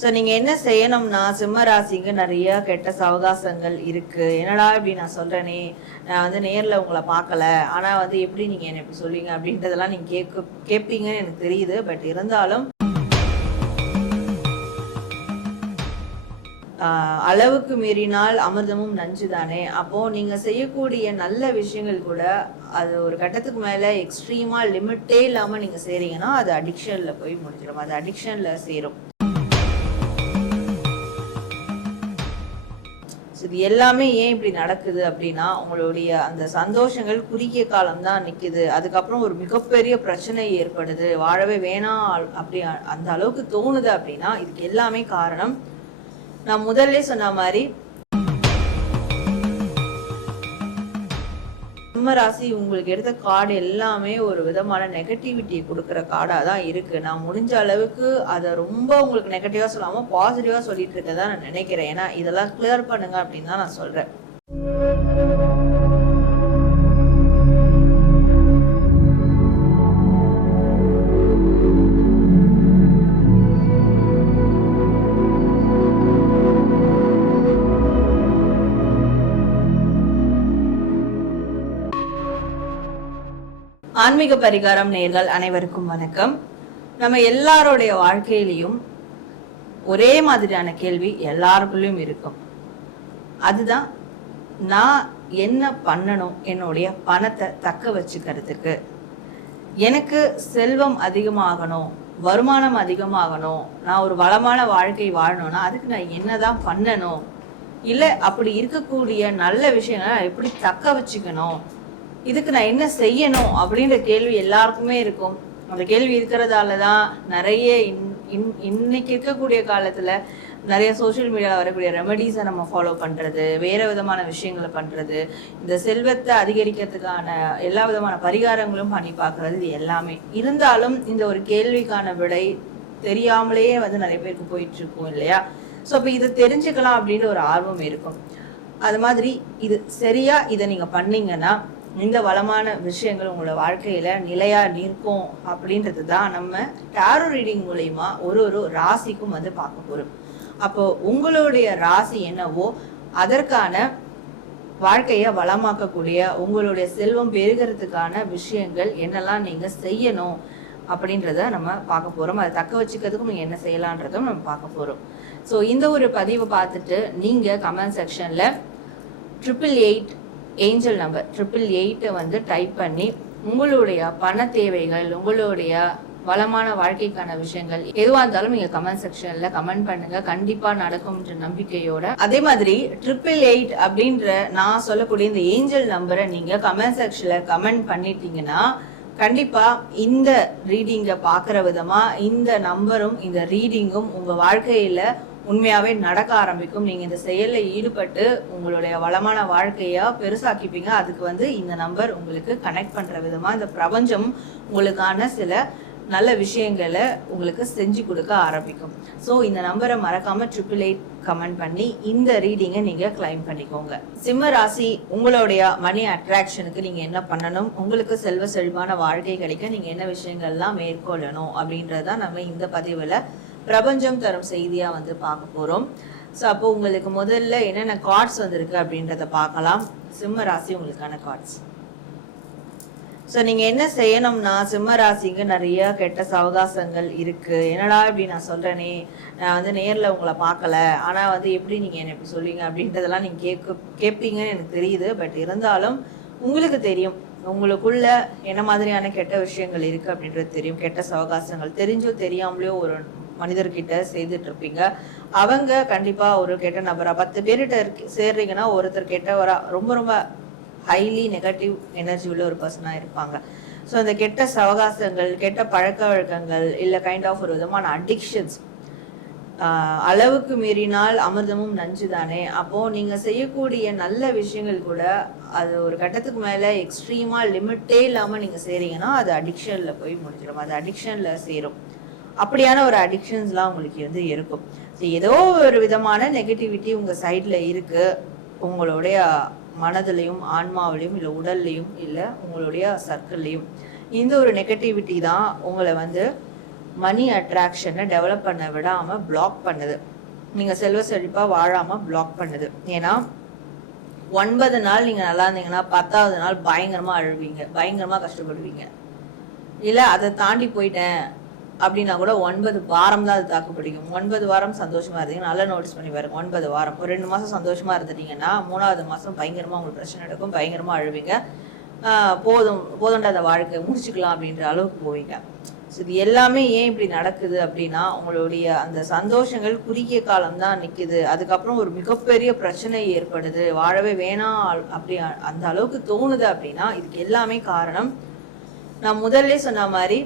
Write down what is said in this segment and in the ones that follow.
So நீங்கள் என்ன செய்யணும்னா, சிம்ம ராசிக்கு நிறைய கெட்ட சவகாசங்கள் இருக்குது. என்னடா இப்படி நான் சொல்கிறேனே, நான் வந்து நேரில் உங்களை பார்க்கல, ஆனால் வந்து எப்படி நீங்கள் என்ன இப்படி சொல்லுவீங்க அப்படின்றதெல்லாம் நீங்கள் கேட்பீங்கன்னு எனக்கு தெரியுது. பட் இருந்தாலும் அளவுக்கு மீறினால் அமிர்தமும் நஞ்சு தானே. அப்போது நீங்கள் செய்யக்கூடிய நல்ல விஷயங்கள் கூட அது ஒரு கட்டத்துக்கு மேலே எக்ஸ்ட்ரீமாக லிமிட்டே இல்லாமல் நீங்கள் செய்கிறீங்கன்னா அது அடிக்ஷனில் போய் முடிஞ்சிடும், அது அடிக்ஷனில் சேரும். இது எல்லாமே ஏன் இப்படி நடக்குது அப்படின்னா, உங்களுடைய அந்த சந்தோஷங்கள் குறுகிய காலம் தான் நிற்குது. அதுக்கப்புறம் ஒரு மிகப்பெரிய பிரச்சனை ஏற்படுது, வாழவே வேணாம் அப்படி அந்த அளவுக்கு தோணுது அப்படின்னா இதுக்கு எல்லாமே காரணம் நான் முதல்ல சொன்ன மாதிரி சிம்ம ராசி உங்களுக்கு எடுத்த கார்டு எல்லாமே ஒரு விதமான நெகட்டிவிட்டியை கொடுக்குற கார்டாக தான் இருக்குது. நான் முடிஞ்ச அளவுக்கு அதை ரொம்ப உங்களுக்கு நெகட்டிவாக சொல்லாமல் பாசிட்டிவாக சொல்லிட்டு இருக்கதா நான் நினைக்கிறேன். ஏன்னா இதெல்லாம் கிளியர் பண்ணுங்க அப்படின்னு தான் நான் சொல்கிறேன். ஆன்மீக பரிகாரம் நேயர்கள் அனைவருக்கும் வணக்கம். நம்ம எல்லாருடைய வாழ்க்கையிலையும் ஒரே மாதிரியான கேள்வி எல்லாருக்குள்ளயும் இருக்கும். அதுதான், நான் என்ன பண்ணணும் என்னுடைய பணத்தை தக்க வச்சுக்கிறதுக்கு? எனக்கு செல்வம் அதிகமாகணும், வருமானம் அதிகமாகணும், நான் ஒரு வளமான வாழ்க்கை வாழணும்னா அதுக்கு நான் என்னதான் பண்ணணும்? இல்லை அப்படி இருக்கக்கூடிய நல்ல விஷயங்களை நான் எப்படி தக்க வச்சுக்கணும், இதுக்கு நான் என்ன செய்யணும் அப்படின்ற கேள்வி எல்லாருக்குமே இருக்கும். அந்த கேள்வி இருக்கிறதால தான் நிறைய இன்னைக்கு இருக்கக்கூடிய காலத்தில் நிறைய சோஷியல் மீடியாவில் வரக்கூடிய ரெமடிஸை நம்ம ஃபாலோ பண்ணுறது, வேறு விதமான விஷயங்களை பண்ணுறது, இந்த செல்வத்தை அதிகரிக்கிறதுக்கான எல்லா விதமான பரிகாரங்களும் பண்ணி பார்க்குறது, இது எல்லாமே இருந்தாலும் இந்த ஒரு கேள்விக்கான விடை தெரியாமலேயே வந்து நிறைய பேருக்கு போயிட்டுருக்கும் இல்லையா? ஸோ அப்போ இதை தெரிஞ்சுக்கலாம் அப்படின்ற ஒரு ஆர்வம் இருக்கும். அது மாதிரி இது சரியா இதை நீங்கள் பண்ணீங்கன்னா இந்த வளமான விஷயங்கள் உங்களோட வாழ்க்கையில நிலையா நிற்கும் அப்படின்றது தான் நம்ம டாரோ ரீடிங் மூலமா ஒரு ராசிக்கும் வந்து பார்க்க போறோம். அப்போ உங்களுடைய ராசி என்னவோ அதற்கான வாழ்க்கைய வளமாக்கக்கூடிய உங்களுடைய செல்வம் பெருகிறதுக்கான விஷயங்கள் என்னெல்லாம் நீங்க செய்யணும் அப்படின்றத நம்ம பார்க்க போறோம். அதை தக்க வச்சுக்கிறதுக்கும் நீங்க என்ன செய்யலான்றதும் நம்ம பார்க்க போறோம். ஸோ இந்த ஒரு பதிவை பார்த்துட்டு நீங்க கமெண்ட் செக்ஷன்ல 888 ஏஞ்சல் நம்பர் 888 வந்து டைப் பண்ணி உங்களுடைய பண தேவைகள், உங்களுடைய வளமான வாழ்க்கைக்கான விஷயங்கள் எதுவாக இருந்தாலும் நீங்க கமெண்ட் செக்ஷன்ல கமெண்ட் பண்ணுங்க. கண்டிப்பா நடக்கும்ன்ற நம்பிக்கையோட. அதே மாதிரி 888 அப்படின்ற நான் சொல்லக்கூடிய இந்த ஏஞ்சல் நம்பரை நீங்க கமெண்ட் செக்ஷன்ல கமெண்ட் பண்ணிட்டீங்கன்னா கண்டிப்பா இந்த ரீடிங்கை பார்க்குற விதமா இந்த நம்பரும் இந்த ரீடிங்கும் உங்க வாழ்க்கையில உண்மையாவே நடக்க ஆரம்பிக்கும். நீங்க இந்த செயலில் ஈடுபட்டு உங்களுடைய வளமான வாழ்க்கையா பெருசாக்கிப்பீங்க. அதுக்கு வந்து இந்த நம்பர் உங்களுக்கு கனெக்ட் பண்ற விதமா இந்த பிரபஞ்சம் உங்களுக்கான சில நல்ல விஷயங்களை உங்களுக்கு செஞ்சு கொடுக்க ஆரம்பிக்கும். ஸோ இந்த நம்பரை மறக்காம 888 கமெண்ட் பண்ணி இந்த ரீடிங்கை நீங்க கிளைம் பண்ணிக்கோங்க. சிம்ம ராசி, உங்களுடைய மணி அட்ராக்ஷனுக்கு நீங்க என்ன பண்ணணும், உங்களுக்கு செல்வ செழிப்பான வாழ்க்கை கிடைக்க நீங்க என்ன விஷயங்கள்லாம் மேற்கொள்ளணும் அப்படின்றதான் நம்ம இந்த பதிவுல பிரபஞ்சம் தரும் செய்தியா வந்து பார்க்க போறோம். ஸோ அப்போ உங்களுக்கு முதல்ல என்னென்ன கார்ட்ஸ் வந்திருக்கு அப்படின்றத பார்க்கலாம். சிம்ம ராசி உங்களுக்கான கார்ட்ஸ். ஸோ நீங்க என்ன செய்யணும்னா, சிம்ம ராசிக்கு நிறைய கெட்ட சவகாசங்கள் இருக்கு. என்னடா இப்படி நான் சொல்றேனே, நான் வந்து நேரில் உங்களை பார்க்கல, ஆனா வந்து எப்படி நீங்க என்ன இப்படி சொல்லுவீங்க அப்படின்றதெல்லாம் நீங்க கேட்பீங்கன்னு எனக்கு தெரியுது. பட் இருந்தாலும் உங்களுக்கு தெரியும் உங்களுக்குள்ள என்ன மாதிரியான கெட்ட விஷயங்கள் இருக்கு அப்படின்றது தெரியும். கெட்ட சவகாசங்கள் தெரிஞ்சோ தெரியாமலையோ ஒரு மனிதர்கிட்ட செய்துட்டு இருப்பீங்க. அவங்க கண்டிப்பா ஒரு கெட்ட நபரா 10 பேர்கிட்ட சேர்றீங்கன்னா ஒருத்தர் கெட்டவரா ரொம்ப ஹைலி நெகட்டிவ் எனர்ஜி உள்ள ஒரு பர்சனா இருப்பாங்க. ஸோ அந்த கெட்ட சவகாசங்கள், கெட்ட பழக்க வழக்கங்கள், இல்லை கைண்ட் ஆஃப் ஒரு விதமான அடிக்ஷன்ஸ், அளவுக்கு மீறினால் அமிர்தமும் நஞ்சு தானே. அப்போ நீங்க செய்யக்கூடிய நல்ல விஷயங்கள் கூட அது ஒரு கட்டத்துக்கு மேல எக்ஸ்ட்ரீமா லிமிட்டே இல்லாம நீங்க செய்றீங்கன்னா அது அடிக்ஷன்ல போய் முடிஞ்சிடும், அது அடிக்ஷன்ல சேரும். அப்படியான ஒரு அடிக்ஷன்ஸ்லாம் உங்களுக்கு வந்து இருக்கும். ஸோ ஏதோ ஒரு விதமான நெகட்டிவிட்டி உங்க சைட்ல இருக்கு, உங்களுடைய மனதிலையும் ஆன்மாவிலையும் இல்லை உடல்லையும் இல்லை உங்களுடைய சர்க்கிள்லையும். இந்த ஒரு நெகட்டிவிட்டி தான் உங்களை வந்து மணி அட்ராக்ஷனை டெவலப் பண்ண விடாமல் பிளாக் பண்ணுது. நீங்கள் செல்வ செழிப்பாக வாழாமல் பிளாக் பண்ணுது. ஏன்னா 9 நாள் நீங்கள் நல்லா இருந்தீங்கன்னா 10வது நாள் பயங்கரமாக அழுவீங்க, பயங்கரமாக கஷ்டப்படுவீங்க. இல்லை அதை தாண்டி போயிட்டேன் அப்படின்னா கூட 9 வாரம் தான் அது தாக்கு பிடிக்கும். 9 வாரம் சந்தோஷமாக இருந்தீங்கன்னா நல்லா நோட்டீஸ் பண்ணி பாருங்க. 9 வாரம் ஒரு 2 மாதம் சந்தோஷமாக இருந்துட்டீங்கன்னா 3வது மாதம் பயங்கரமாக உங்களுக்கு பிரச்சனை நடக்கும், பயங்கரமாக அழுவீங்க. போதும்ன்ற அந்த வாழ்க்கை முடிச்சுக்கலாம் அப்படின்ற அளவுக்கு போவீங்க. ஸோ இது எல்லாமே ஏன் இப்படி நடக்குது அப்படின்னா உங்களுடைய அந்த சந்தோஷங்கள் குறுகிய காலம் தான் நிற்குது. அதுக்கப்புறம் ஒரு மிகப்பெரிய பிரச்சனை ஏற்படுது, வாழவே வேணாம் அப்படி அந்த அளவுக்கு தோணுது அப்படின்னா இதுக்கு எல்லாமே காரணம் நான் முதல்ல சொன்ன மாதிரி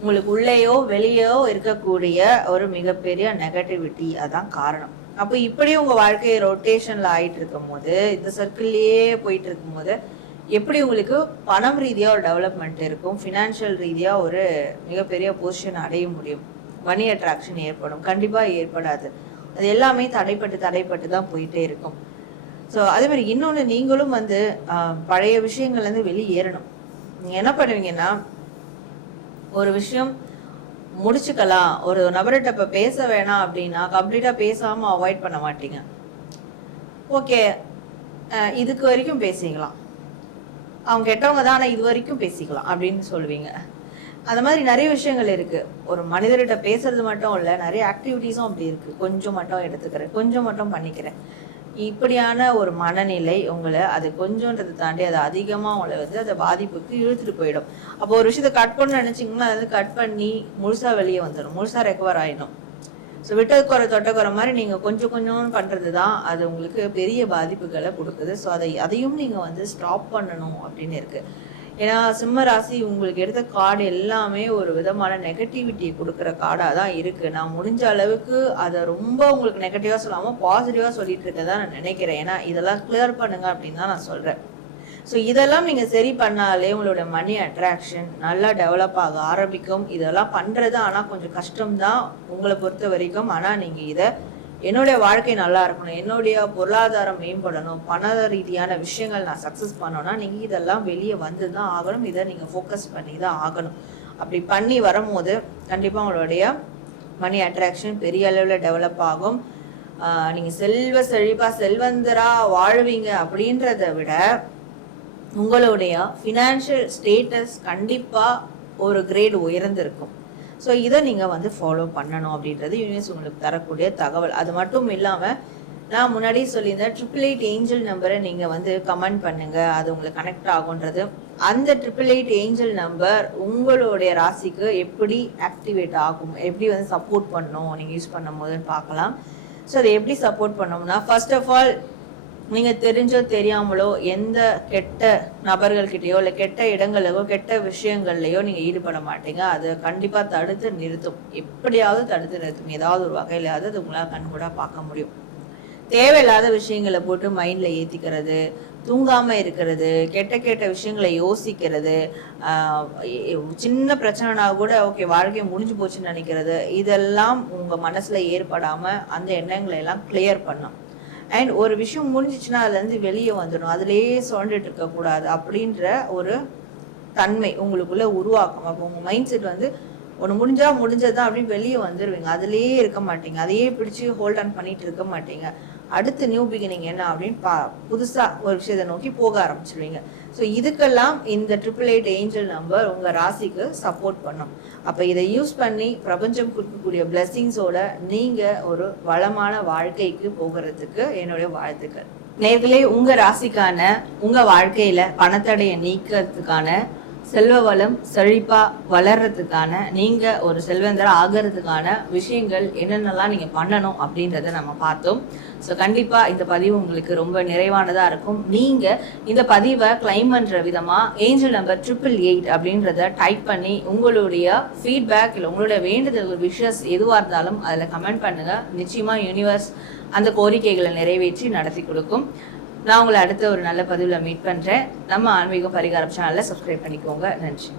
உங்களுக்கு உள்ளேயோ வெளியோ இருக்கக்கூடிய ஒரு மிகப்பெரிய நெகட்டிவிட்டி. அதான் காரணம். அப்போ இப்படி உங்க வாழ்க்கையை ரொட்டேஷன்ல ஆயிட்டு இருக்கும் போது, இந்த சர்க்கிள்லயே போயிட்டு இருக்கும் போது எப்படி உங்களுக்கு பணம் ரீதியா ஒரு டெவலப்மெண்ட் இருக்கும், ஃபினான்ஷியல் ரீதியா ஒரு மிகப்பெரிய பொசிஷன் அடைய முடியும், மணி அட்ராக்ஷன் ஏற்படும்? கண்டிப்பா ஏற்படாது. அது எல்லாமே தடைப்பட்டு தான் போயிட்டே இருக்கும். ஸோ அதே மாதிரி இன்னொன்று, நீங்களும் வந்து பழைய விஷயங்கள்லேருந்து வெளியேறணும். நீங்கள் என்ன பண்ணுவீங்கன்னா, ஒரு விஷயம் முடிச்சுக்கலாம், ஒரு நபர்கிட்ட இப்போ பேச வேணாம் அப்படின்னா கம்ப்ளீட்டாக பேசாமல் அவாய்ட் பண்ண மாட்டீங்க. ஓகே, இதுக்கு வரைக்கும் பேசிக்கலாம், அவங்க கெட்டவங்க தான் ஆனால் இது வரைக்கும் பேசிக்கலாம் அப்படின்னு சொல்லுவீங்க. அந்த மாதிரி நிறைய விஷயங்கள் இருக்கு. ஒரு மனிதர்கிட்ட பேசுறது மட்டும் இல்லை, நிறைய ஆக்டிவிட்டிஸும் அப்படி இருக்கு. கொஞ்சம் மட்டும் எடுத்துக்கிறேன், கொஞ்சம் மட்டும் பண்ணிக்கிறேன், இப்படியான ஒரு மனநிலை உங்களை அது கொஞ்சம்ன்றதை தாண்டி அது அதிகமாக உங்களை வந்து அதை பாதிப்புக்கு இழுத்துட்டு போயிடும். அப்போ ஒரு விஷயத்தை கட் பண்ண நினைச்சிங்கன்னா அது கட் பண்ணி முழுசா வெளியே வந்துடும், முழுசா ரெக்கவர் ஆயிடும். ஸோ விட்டது குறை தொட்ட குறை மாதிரி நீங்கள் கொஞ்சம் கொஞ்சம் பண்ணுறது தான் அது உங்களுக்கு பெரிய பாதிப்புகளை கொடுக்குது. ஸோ அதையும் நீங்கள் வந்து ஸ்டாப் பண்ணணும் அப்படின்னு இருக்கு. ஏன்னா சிம்ம ராசி உங்களுக்கு எடுத்த கார்டு எல்லாமே ஒரு விதமான நெகட்டிவிட்டியை கொடுக்குற கார்டாக தான் இருக்குது. நான் முடிஞ்ச அளவுக்கு அதை ரொம்ப உங்களுக்கு நெகட்டிவாக சொல்லாமல் பாசிட்டிவாக சொல்லிட்டு இருக்கதான் நான் நினைக்கிறேன். ஏன்னா இதெல்லாம் கிளியர் பண்ணுங்க அப்படின்னு தான் நான் சொல்கிறேன். ஸோ இதெல்லாம் நீங்கள் சரி பண்ணாலே உங்களோட மணி அட்ராக்ஷன் நல்லா டெவலப் ஆக ஆரம்பிக்கும். இதெல்லாம் பண்ணுறது ஆனால் கொஞ்சம் கஷ்டம்தான் உங்களை பொறுத்த வரைக்கும். ஆனால் நீங்கள் இதை என்னுடைய வாழ்க்கை நல்லா இருக்கணும், என்னுடைய பொருளாதாரம் மேம்படணும், பண ரீதியான விஷயங்கள் நான் சக்ஸஸ் பண்ணோன்னா நீங்கள் இதெல்லாம் வெளியே வந்து தான் ஆகணும். இதை நீங்கள் ஃபோக்கஸ் பண்ணி தான் ஆகணும். அப்படி பண்ணி வரும்போது கண்டிப்பாக உங்களுடைய மணி அட்ராக்ஷன் பெரிய அளவில் டெவலப் ஆகும். நீங்கள் செல்வ செழிப்பாக செல்வந்தராக வாழ்வீங்க அப்படின்றத விட உங்களுடைய ஃபினான்ஷியல் ஸ்டேட்டஸ் கண்டிப்பாக ஒரு கிரேட் உயர்ந்திருக்கும். ஸோ இதை நீங்கள் வந்து ஃபாலோ பண்ணணும் அப்படின்றது யூனிவர்ஸ் உங்களுக்கு தரக்கூடிய தகவல். அது மட்டும் இல்லாமல் நான் முன்னாடி சொல்லியிருந்தேன் 888 ஏஞ்சல் நம்பரை நீங்கள் வந்து கமெண்ட் பண்ணுங்கள், அது உங்களுக்கு கனெக்ட் ஆகுன்றது. அந்த 888 ஏஞ்சல் நம்பர் உங்களுடைய ராசிக்கு எப்படி ஆக்டிவேட் ஆகும், எப்படி வந்து சப்போர்ட் பண்ணணும் நீங்கள் யூஸ் பண்ணும் போதுன்னு பார்க்கலாம். ஸோ அதை எப்படி சப்போர்ட் பண்ணோம்னா, ஃபர்ஸ்ட் ஆஃப் ஆல் நீங்கள் தெரிஞ்சோ தெரியாமலோ எந்த கெட்ட நபர்கள்கிட்டயோ இல்லை கெட்ட இடங்களையோ கெட்ட விஷயங்கள்லையோ நீங்கள் ஈடுபட மாட்டீங்க. அதை கண்டிப்பாக தடுத்து நிறுத்தும், எப்படியாவது தடுத்து நிறுத்தும். ஏதாவது ஒரு வகையிலாவது அது உங்களால் கண்கூட பார்க்க முடியும். தேவையில்லாத விஷயங்களை போட்டு மைண்டில் ஏற்றிக்கிறது, தூங்காமல் இருக்கிறது, கெட்ட விஷயங்களை யோசிக்கிறது, சின்ன பிரச்சனைனா கூட ஓகே வாழ்க்கையை முடிஞ்சு போச்சுன்னு நினைக்கிறது, இதெல்லாம் உங்கள் மனசில் ஏற்படாமல் அந்த எண்ணங்களை எல்லாம் கிளியர் பண்ணும். அண்ட் ஒரு விஷயம் முடிஞ்சிச்சுன்னா அதுலேருந்து வெளியே வந்துடும், அதுலேயே சுரண்டுட்டு இருக்கக்கூடாது அப்படின்ற ஒரு தன்மை உங்களுக்குள்ளே உருவாக்கும். அப்போ உங்கள் மைண்ட் செட் வந்து ஒன்று முடிஞ்சதுதான் அப்படின்னு வெளியே வந்துடுவீங்க, அதுலேயே இருக்க மாட்டீங்க, அதையே பிடிச்சி ஹோல்ட் ஆன் பண்ணிட்டு இருக்க மாட்டீங்க. அடுத்து நியூ பிகினிங் என்ன அப்படின்னு புதுசாக ஒரு விஷயத்தை நோக்கி போக ஆரம்பிச்சிடுவீங்க. ஸோ இதுக்கெல்லாம் இந்த 888 ஏஞ்சல் நம்பர் உங்கள் ராசிக்கு சப்போர்ட் பண்ணும். அப்போ இதை யூஸ் பண்ணி பிரபஞ்சம் கொடுக்கக்கூடிய பிளெஸிங்ஸோட நீங்கள் ஒரு வளமான வாழ்க்கைக்கு போகிறதுக்கு என்னுடைய வாழ்த்துக்கள். நேர்களே, உங்கள் ராசிக்கான உங்கள் வாழ்க்கையில் பணத்தடையை நீக்கிறதுக்கான, செல்வ வளம் செழிப்பா வளர்றதுக்கான, நீங்க ஒரு செல்வந்தரா ஆகிறதுக்கான விஷயங்கள் என்னென்னலாம் நீங்க பண்ணணும் அப்படின்றத நம்ம பார்த்தோம். ஸோ கண்டிப்பா இந்த பதிவு உங்களுக்கு ரொம்ப நிறைவானதா இருக்கும். நீங்க இந்த பதிவை கிளைம் பண்ற விதமா ஏஞ்சல் நம்பர் 888 அப்படின்றத டைப் பண்ணி உங்களுடைய ஃபீட்பேக் இல்லை உங்களுடைய வேண்டுதல் விஷஸ் எதுவாக இருந்தாலும் அதில் கமெண்ட் பண்ணுங்க. நிச்சயமா யூனிவர்ஸ் அந்த கோரிக்கைகளை நிறைவேற்றி நடத்தி கொடுக்கும். நான் உங்களை அடுத்த ஒரு நல்ல பதிவில் மீட் பண்ணுறேன். நம்ம ஆன்மீகம் பரிகாரம் சேனலில் சப்ஸ்கிரைப் பண்ணிக்கோங்க. நன்றி.